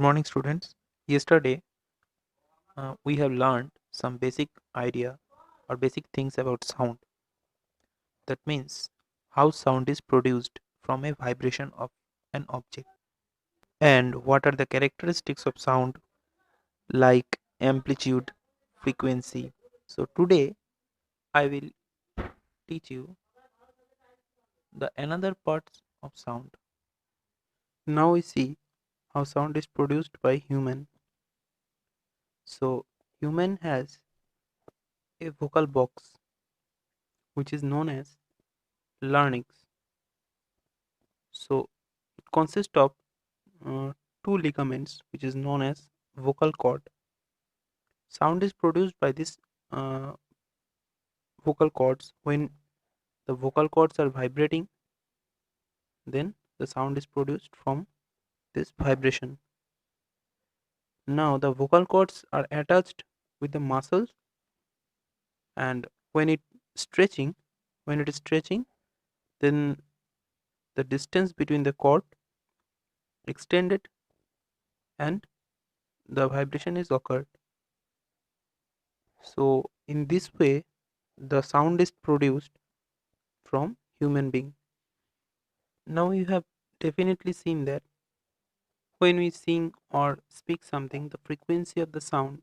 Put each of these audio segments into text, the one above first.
Good morning, students. Yesterday, we have learned some basic idea or basic things about sound. That means how sound is produced from a vibration of an object and what are the characteristics of sound like amplitude, frequency. So today, I will teach you the another parts of sound. Now we see how sound is produced by human. So human has a vocal box which is known as larynx. So it consists of uh, two ligaments which is known as vocal cord. Sound is produced by this uh, vocal cords. When the vocal cords are vibrating, then the sound is produced from this vibration. Now the vocal cords are attached with the muscles, and when it stretching, when it is stretching, then the distance between the cord extended and the vibration is occurred. So in this way, the sound is produced from human being. Now you have definitely seen that when we sing or speak something, the frequency of the sound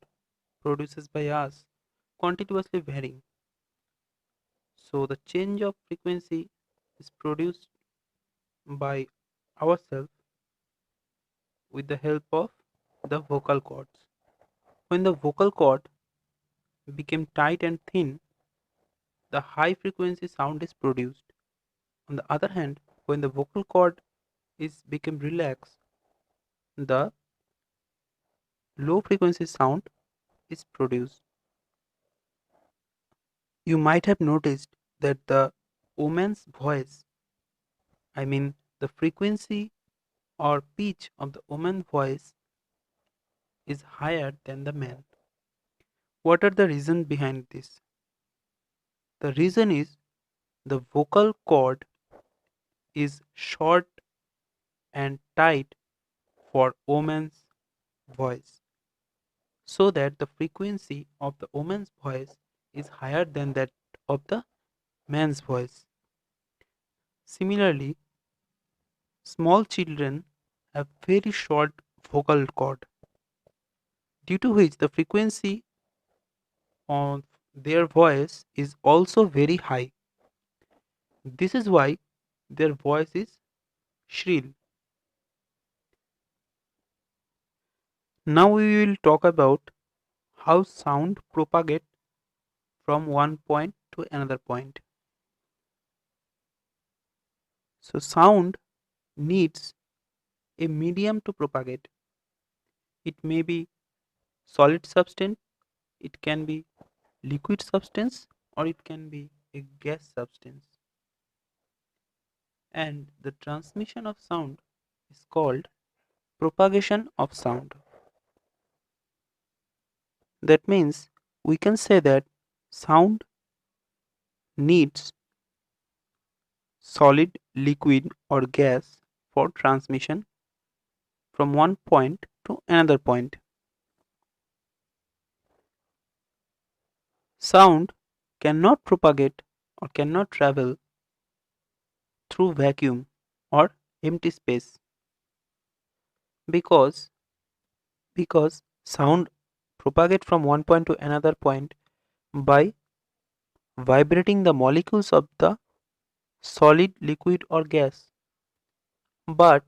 produces by us continuously varying. So the change of frequency is produced by ourselves with the help of the vocal cords. When the vocal cord became tight and thin, the high frequency sound is produced. On the other hand, when the vocal cord is become relaxed, the low frequency sound is produced. You might have noticed that the woman's voice, I mean the frequency or pitch of the woman's voice is higher than the man. What are the reasons behind this? The reason is the vocal cord is short and tight for woman's voice, so that the frequency of the woman's voice is higher than that of the man's voice. Similarly, small children have very short vocal cord, due to which the frequency of their voice is also very high. This is why their voice is shrill. Now we will talk about how sound propagate from one point to another point. So sound needs a medium to propagate. It may be solid substance, it can be liquid substance, or it can be a gas substance. And the transmission of sound is called propagation of sound. That means we can say that sound needs solid, liquid, or gas for transmission from one point to another point. Sound cannot propagate or cannot travel through vacuum or empty space because sound propagate from one point to another point by vibrating the molecules of the solid, liquid, or gas. But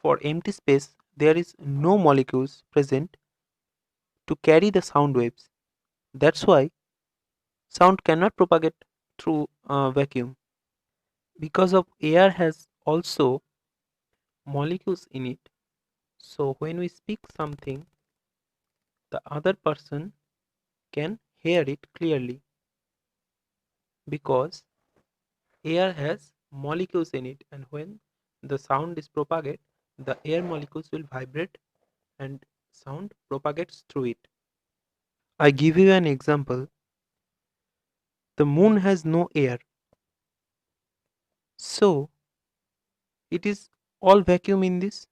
for empty space, there is no molecules present to carry the sound waves. That's why sound cannot propagate through vacuum. Because of air has also molecules in it. So when we speak something, the other person can hear it clearly because air has molecules in it, and when the sound is propagated, the air molecules will vibrate and sound propagates through it. I give you an example. The moon has no air, so it is all vacuum in this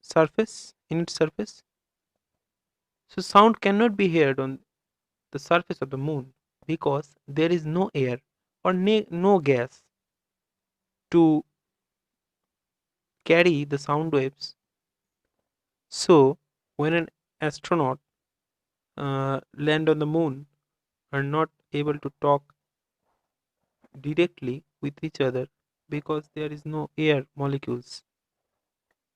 surface. in its surface. So sound cannot be heard on the surface of the moon because there is no air or no gas to carry the sound waves. So when an astronaut land on the moon are not able to talk directly with each other because there is no air molecules.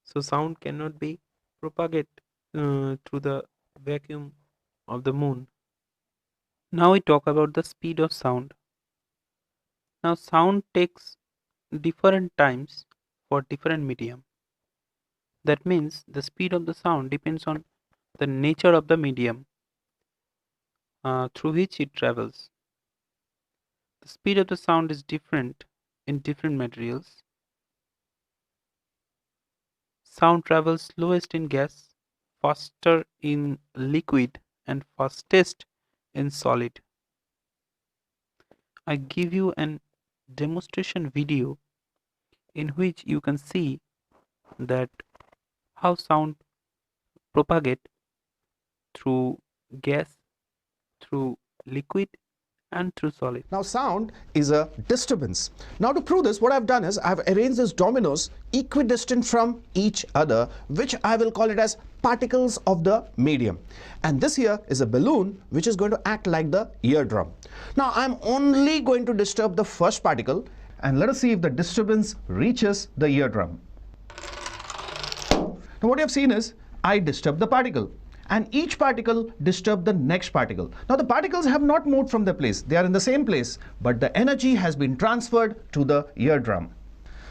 So sound cannot be propagate through the vacuum of the moon. Now we talk about the speed of sound. Now sound takes different times for different medium. That means the speed of the sound depends on the nature of the medium through which it travels. The speed of the sound is different in different materials. Sound travels slowest in gas, faster in liquid, and fastest in solid. I give you an demonstration video in which you can see that how sound propagate through gas, through liquid, and through solid. Now sound is a disturbance. Now to prove this, what I've done is I've arranged these dominoes equidistant from each other, which I will call it as particles of the medium. And this here is a balloon which is going to act like the eardrum. Now I'm only going to disturb the first particle, and let us see if the disturbance reaches the eardrum. Now what you have seen is I disturb the particle, and each particle disturbs the next particle. Now the particles have not moved from their place, they are in the same place, but the energy has been transferred to the eardrum.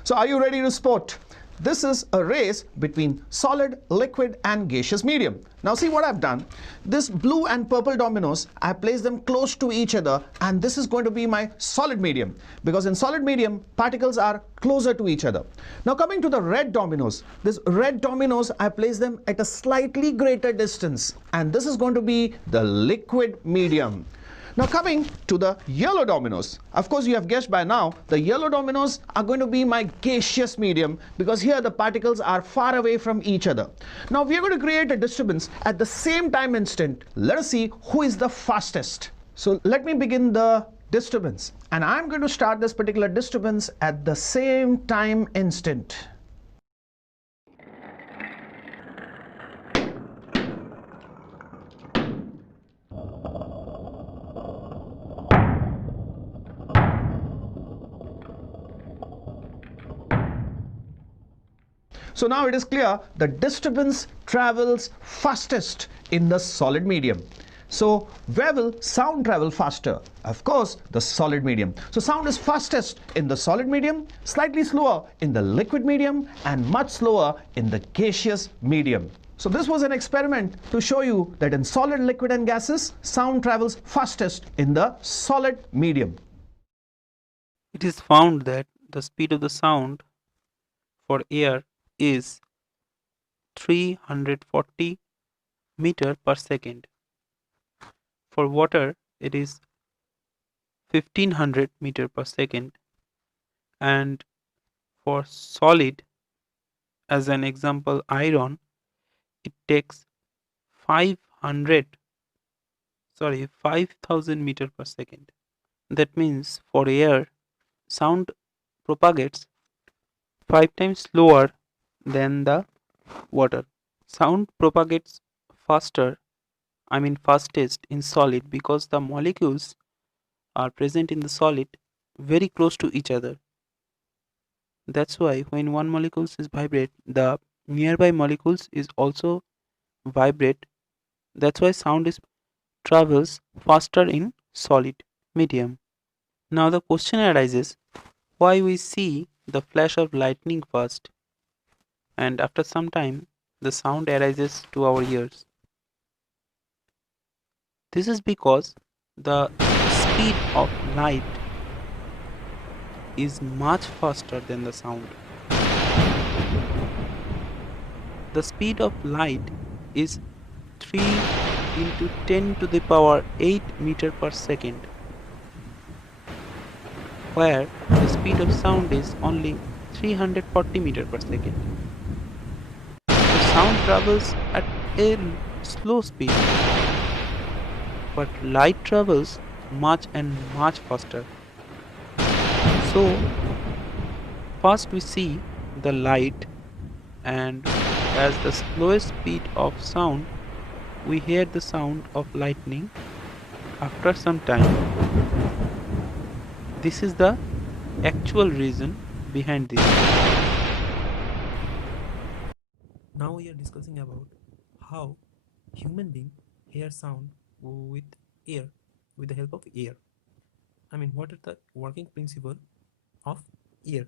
So are you ready to sport? This is a race between solid, liquid and gaseous medium. Now see what I've done. This blue and purple dominoes, I place them close to each other, and this is going to be my solid medium, because in solid medium particles are closer to each other. Now coming to the red dominoes, this red dominoes, I place them at a slightly greater distance, and this is going to be the liquid medium. Now coming to the yellow dominoes, of course you have guessed by now, the yellow dominoes are going to be my gaseous medium, because here the particles are far away from each other. Now we are going to create a disturbance at the same time instant. Let us see who is the fastest. So let me begin the disturbance, and I'm going to start this particular disturbance at the same time instant. So now it is clear the disturbance travels fastest in the solid medium. So where will sound travel faster? Of course, the solid medium. So sound is fastest in the solid medium, slightly slower in the liquid medium, and much slower in the gaseous medium. So this was an experiment to show you that in solid, liquid and gases, sound travels fastest in the solid medium. It is found that the speed of the sound for air is 340 meter per second. For water, it is 1500 meter per second, and for solid, as an example iron, it takes 5000 meter per second. That means for air, sound propagates 5 times slower than the water. Sound propagates fastest in solid, because the molecules are present in the solid very close to each other. That's why when one molecule is vibrate, the nearby molecules is also vibrate. That's why sound travels faster in solid medium. Now the question arises, why we see the flash of lightning first, and after some time the sound arises to our ears? This is because the speed of light is much faster than the sound. The speed of light is 3 into 10 to the power 8 meter per second, where the speed of sound is only 340 meter per second. The Sound travels at a slow speed, but light travels much and much faster. So, first we see the light, and as the slowest speed of sound, we hear the sound of lightning after some time. This is the actual reason behind this. Now we are discussing about how human being hear sound with ear, with the help of ear. I mean, what are the working principle of ear?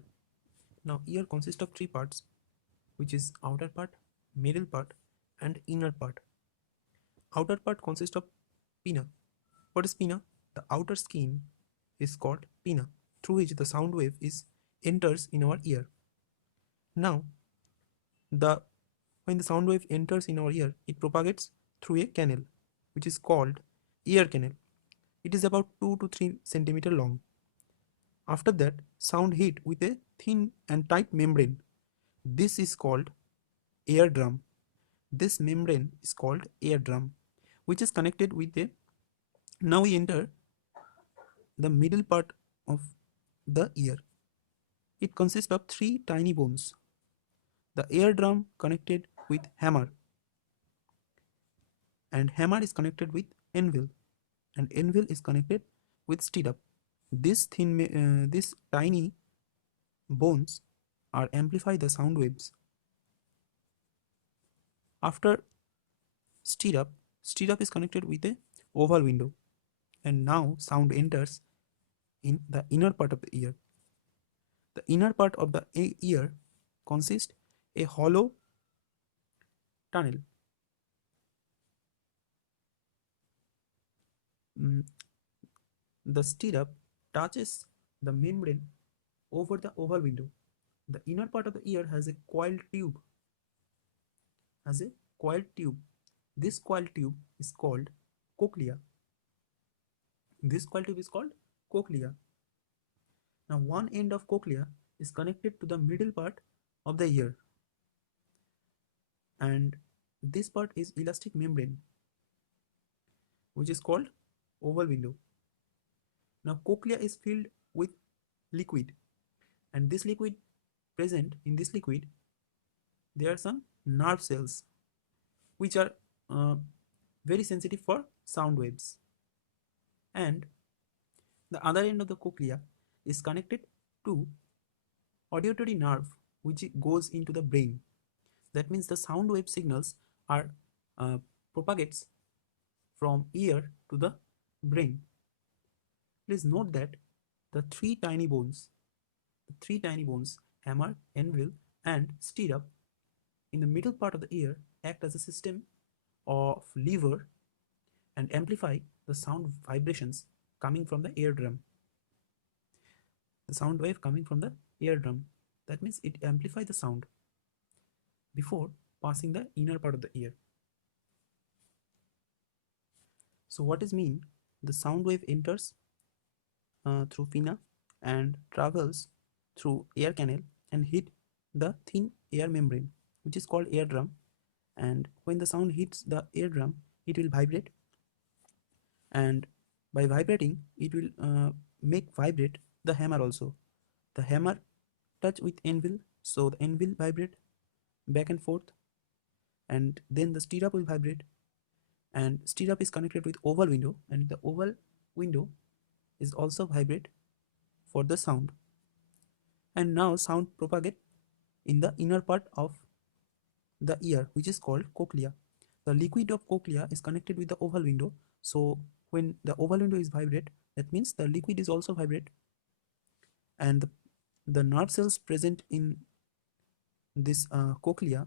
Now, ear consists of three parts, which is outer part, middle part, and inner part. Outer part consists of pinna. What is pinna? The outer skin is called pinna, through which the sound wave is enters in our ear. Now, the when the sound wave enters in our ear, it propagates through a canal, which is called ear canal. It is about 2 to 3 centimeter long. After that, sound hit with a thin and tight membrane. This is called eardrum. This membrane is called eardrum, which is connected with a. Now we enter the middle part of the ear. It consists of three tiny bones. The eardrum connected with hammer, and hammer is connected with anvil, and anvil is connected with stirrup. These tiny bones are amplify the sound waves. After stirrup, stirrup is connected with a oval window, and now sound enters in the inner part of the ear. The inner part of the ear consists a hollow tunnel. Mm, The stirrup touches the membrane over the oval window. The inner part of the ear has a coiled tube. Has a coiled tube. This coiled tube is called cochlea. This coiled tube is called cochlea. Now, one end of cochlea is connected to the middle part of the ear, and this part is elastic membrane, which is called oval window. Now, cochlea is filled with liquid, and this liquid present in this liquid, there are some nerve cells which are uh, very sensitive for sound waves. And the other end of the cochlea is connected to auditory nerve, which goes into the brain. That means the sound wave signals are uh, propagates from ear to the brain. Please note that the three tiny bones, hammer, anvil, and stirrup, in the middle part of the ear act as a system of lever and amplify the sound vibrations coming from the eardrum. The sound wave coming from the eardrum. That means it amplifies the sound before passing the inner part of the ear. So what is mean? The sound wave enters through pinna and travels through ear canal and hit the thin air membrane, which is called eardrum. And when the sound hits the eardrum, it will vibrate, and by vibrating it will make vibrate the hammer also. The hammer touch with anvil, so the anvil vibrate back and forth, and then the stirrup will vibrate, and stirrup is connected with oval window, and the oval window is also vibrate for the sound. And now sound propagate in the inner part of the ear, which is called cochlea. The liquid of cochlea is connected with the oval window, so when the oval window is vibrate, that means the liquid is also vibrate, and the nerve cells present in this cochlea,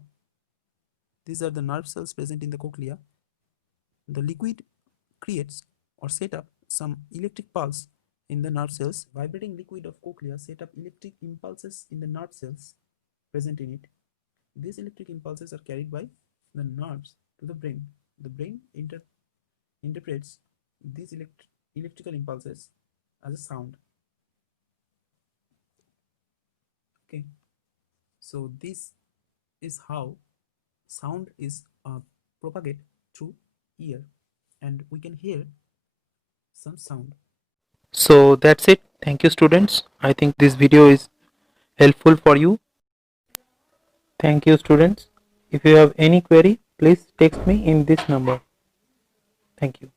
these are the nerve cells present in the cochlea. The liquid creates or set up some electric pulse in the nerve cells. Vibrating liquid of cochlea set up electric impulses in the nerve cells present in it. These electric impulses are carried by the nerves to the brain. The brain interprets these electrical impulses as a sound. Okay, so this is how sound is propagate through ear, and we can hear some sound. So that's it. Thank you, students. I think this video is helpful for you. Thank you, students. If you have any query, please text me in this number. Thank you.